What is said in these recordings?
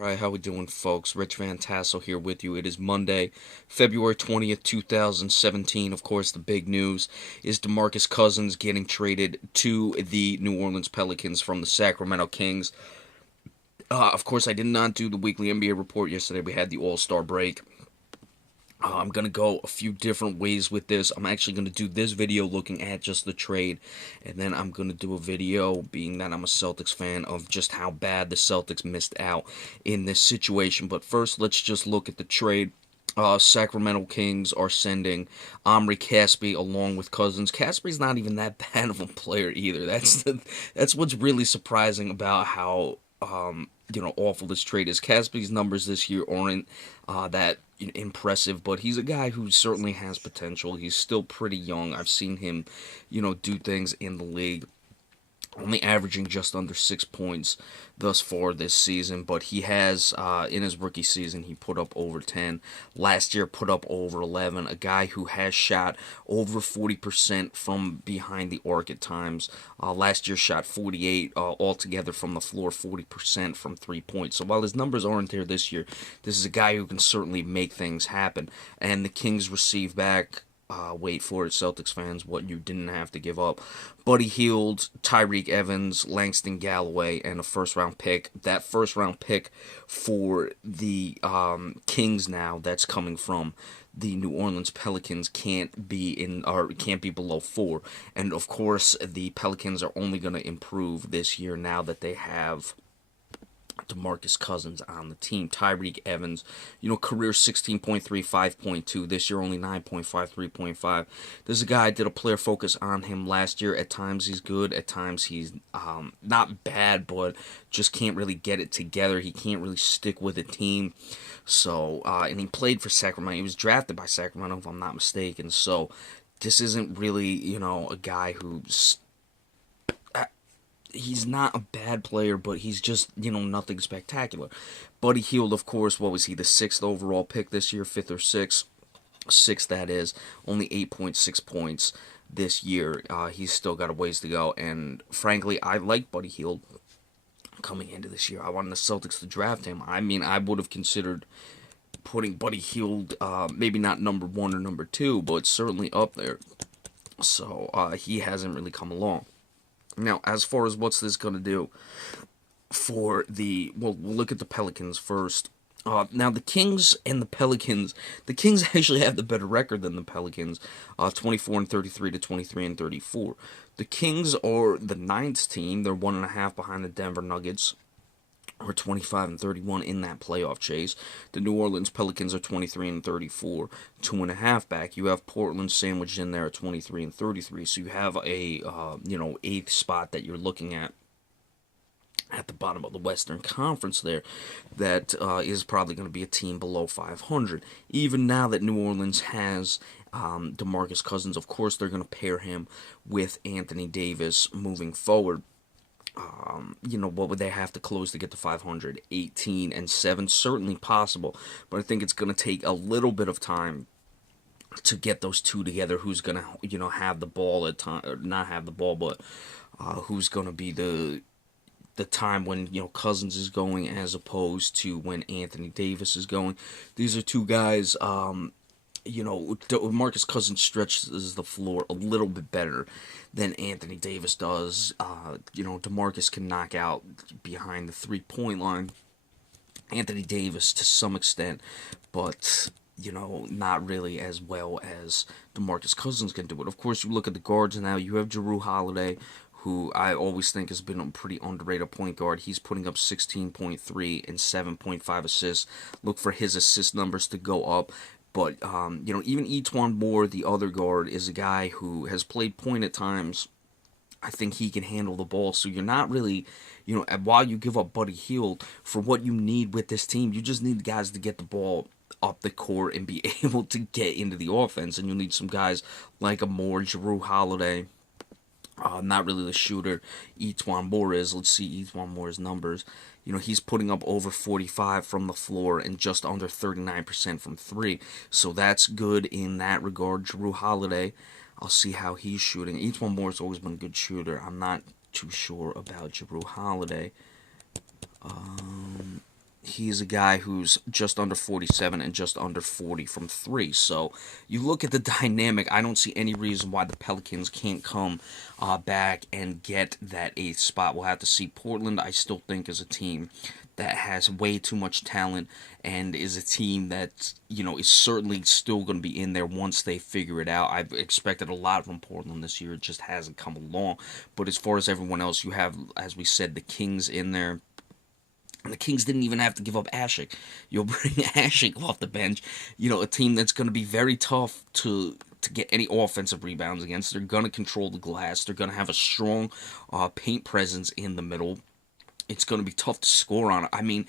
Alright, how we doing, folks? Rich Van Tassel here with you. It is Monday, February 20th, 2017. Of course, the big news is DeMarcus Cousins getting traded to the New Orleans Pelicans from the Sacramento Kings. Of course, I did not do the weekly NBA report yesterday. We had the All-Star break. I'm going to go a few different ways with this. I'm actually going to do this video looking at just the trade, and then I'm going to do a video, being that I'm a Celtics fan, of just how bad the Celtics missed out in this situation. But first, let's just look at the trade. Sacramento Kings are sending Omri Caspi along with Cousins. Caspi's not even that bad of a player either. That's what's really surprising about how awful this trade is. Caspi's numbers this year aren't that impressive, but he's a guy who certainly has potential. He's still pretty young. I've seen him, do things in the league. Only averaging just under 6 points thus far this season, but he has, in his rookie season, he put up over 10. Last year, put up over 11. A guy who has shot over 40% from behind the arc at times. Last year, shot 48 altogether from the floor, 40% from 3 points. So while his numbers aren't there this year, this is a guy who can certainly make things happen. And the Kings receive back, wait for it, Celtics fans, what you didn't have to give up: Buddy Hield, Tyreke Evans, Langston Galloway, and a first-round pick. That first-round pick for the Kings now, that's coming from the New Orleans Pelicans, can't be below 4. And of course, the Pelicans are only going to improve this year now that they have DeMarcus Cousins on the team. Tyreke Evans, career 16.3, 5.2. This year only 9.5, 3.5. This is a guy, I did a player focus on him last year. At times he's good, at times he's not bad, but just can't really get it together. He can't really stick with a team. So, and he played for Sacramento. He was drafted by Sacramento, if I'm not mistaken. So, this isn't really, a guy who's... He's not a bad player, but he's just, nothing spectacular. Buddy Hield, of course, what was he, the 6th overall pick this year, 5th or 6th? 6th, that is. Only 8.6 points this year. He's still got a ways to go, and frankly, I like Buddy Hield coming into this year. I wanted the Celtics to draft him. I mean, I would have considered putting Buddy Hield, maybe not number 1 or number 2, but certainly up there. So, he hasn't really come along. Now, as far as what's this going to do for we'll look at the Pelicans first. Now, the Kings and the Pelicans, the Kings actually have the better record than the Pelicans, 24-33 to 23-34. The Kings are the 9th team. They're 1.5 behind the Denver Nuggets, or 25-31 in that playoff chase. The New Orleans Pelicans are 23-34, 2.5 back. You have Portland sandwiched in there at 23-33. So you have a 8th spot that you're looking at the bottom of the Western Conference there, that is probably going to be a team below 500. Even now that New Orleans has DeMarcus Cousins, of course they're going to pair him with Anthony Davis moving forward. What would they have to close to get to 500? 18-7, certainly possible, but I think it's going to take a little bit of time to get those two together. Who's going to, have the ball at time, or not have the ball, but who's going to be the time when, Cousins is going as opposed to when Anthony Davis is going. These are two guys, Marcus Cousins stretches the floor a little bit better than Anthony Davis does. DeMarcus can knock out behind the 3-point line. Anthony Davis to some extent, but not really as well as DeMarcus Cousins can do it. Of course, you look at the guards now. You have Jrue Holiday, who I always think has been a pretty underrated point guard. He's putting up 16.3 and 7.5 assists. Look for his assist numbers to go up. But, even Etuan Moore, the other guard, is a guy who has played point at times. I think he can handle the ball. So you're not really, while you give up Buddy Hield, for what you need with this team, you just need guys to get the ball up the court and be able to get into the offense. And you need some guys like a Moore, Jrue Holiday. Not really the shooter Etuan Moore is. Let's see Etuan Moore's numbers. He's putting up over 45 from the floor and just under 39% from 3. So that's good in that regard. Jrue Holiday, I'll see how he's shooting. Etuan Moore's always been a good shooter. I'm not too sure about Jrue Holiday. He's a guy who's just under 47 and just under 40 from three. So you look at the dynamic. I don't see any reason why the Pelicans can't come back and get that eighth spot. We'll have to see. Portland, I still think, is a team that has way too much talent and is a team that, is certainly still going to be in there once they figure it out. I've expected a lot from Portland this year. It just hasn't come along. But as far as everyone else, you have, as we said, the Kings in there. And the Kings didn't even have to give up Ashik. You'll bring Ashik off the bench. A team that's going to be very tough to get any offensive rebounds against. They're going to control the glass. They're going to have a strong paint presence in the middle. It's going to be tough to score on. I mean,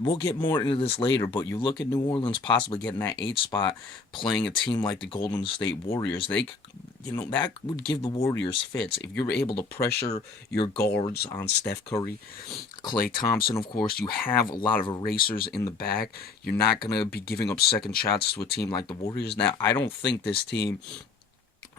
we'll get more into this later, but you look at New Orleans possibly getting that 8th spot, playing a team like the Golden State Warriors. That would give the Warriors fits. If you're able to pressure your guards on Steph Curry, Klay Thompson, of course, you have a lot of erasers in the back. You're not going to be giving up second shots to a team like the Warriors. Now, I don't think this team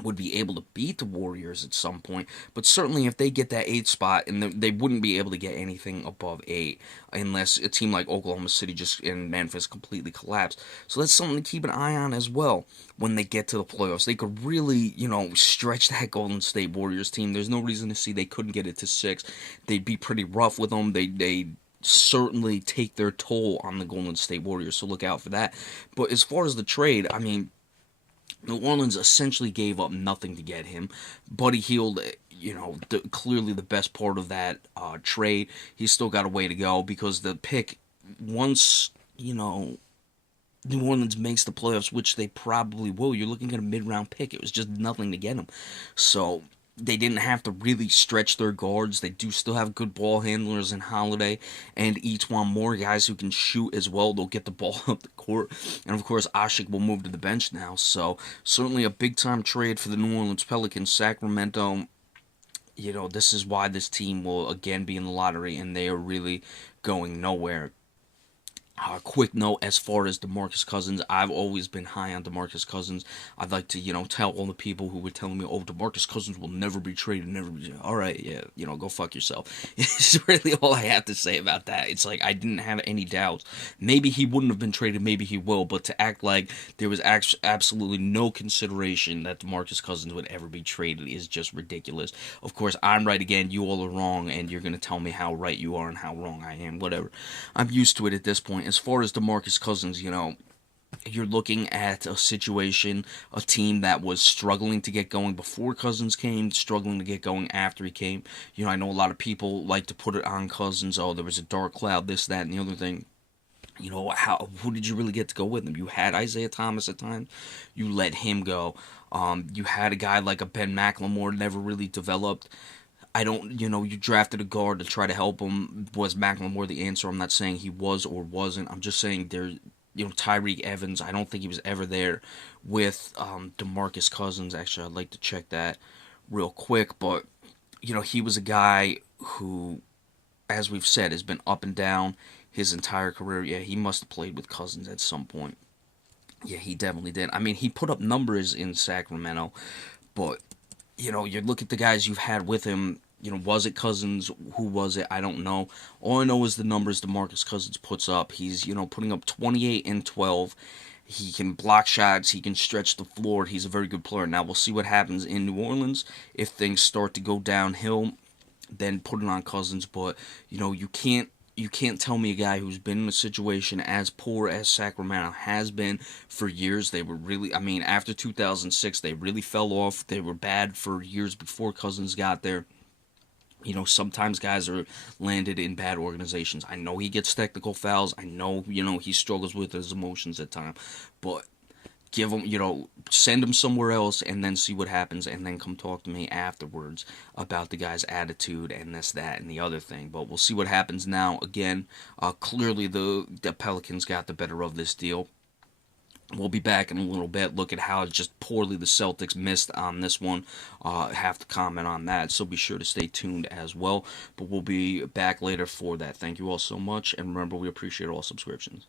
would be able to beat the Warriors at some point, but certainly if they get that 8th spot, and they wouldn't be able to get anything above 8 unless a team like Oklahoma City and Memphis completely collapse. So that's something to keep an eye on as well when they get to the playoffs. They could really, stretch that Golden State Warriors team. There's no reason to see they couldn't get it to 6. They'd be pretty rough with them. They certainly take their toll on the Golden State Warriors, so look out for that. But as far as the trade, I mean, New Orleans essentially gave up nothing to get him. Buddy Hield, clearly the best part of that trade. He's still got a way to go because the pick, once, New Orleans makes the playoffs, which they probably will, you're looking at a mid-round pick. It was just nothing to get him. So they didn't have to really stretch their guards. They do still have good ball handlers in Holiday and Etuan Moore, guys who can shoot as well. They'll get the ball up the court. And of course, Ashik will move to the bench now. So certainly a big-time trade for the New Orleans Pelicans. Sacramento, this is why this team will again be in the lottery, and they are really going nowhere. Quick note as far as DeMarcus Cousins, I've always been high on DeMarcus Cousins. I'd like to, tell all the people who were telling me, oh, DeMarcus Cousins will never be traded, never be. All right, yeah, go fuck yourself. It's really all I have to say about that. It's like I didn't have any doubts. Maybe he wouldn't have been traded, maybe he will, but to act like there was absolutely no consideration that DeMarcus Cousins would ever be traded is just ridiculous. Of course, I'm right again, you all are wrong, and you're going to tell me how right you are and how wrong I am, whatever. I'm used to it at this point. As far as DeMarcus Cousins, you're looking at a situation, a team that was struggling to get going before Cousins came, struggling to get going after he came. I know a lot of people like to put it on Cousins. Oh, there was a dark cloud, this, that, and the other thing. Who did you really get to go with him? You had Isaiah Thomas at times. You let him go. You had a guy like a Ben McLemore, never really developed. You drafted a guard to try to help him. Was McLemore the answer? I'm not saying he was or wasn't. I'm just saying Tyreek Evans, I don't think he was ever there with DeMarcus Cousins. Actually, I'd like to check that real quick. But, he was a guy who, as we've said, has been up and down his entire career. Yeah, he must have played with Cousins at some point. Yeah, he definitely did. I mean, he put up numbers in Sacramento, but you look at the guys you've had with him. Was it Cousins? Who was it? I don't know. All I know is the numbers DeMarcus Cousins puts up. He's, putting up 28 and 12. He can block shots. He can stretch the floor. He's a very good player. Now, we'll see what happens in New Orleans. If things start to go downhill, then put it on Cousins. But, you can't tell me a guy who's been in a situation as poor as Sacramento has been for years. They were really, after 2006, they really fell off. They were bad for years before Cousins got there. Sometimes guys are landed in bad organizations. I know he gets technical fouls. I know, he struggles with his emotions at times. But give him, send him somewhere else and then see what happens, and then come talk to me afterwards about the guy's attitude and this, that, and the other thing. But we'll see what happens now. Again, clearly the Pelicans got the better of this deal. We'll be back in a little bit. Look at how just poorly the Celtics missed on this one. Have to comment on that, so be sure to stay tuned as well. But we'll be back later for that. Thank you all so much, and remember, we appreciate all subscriptions.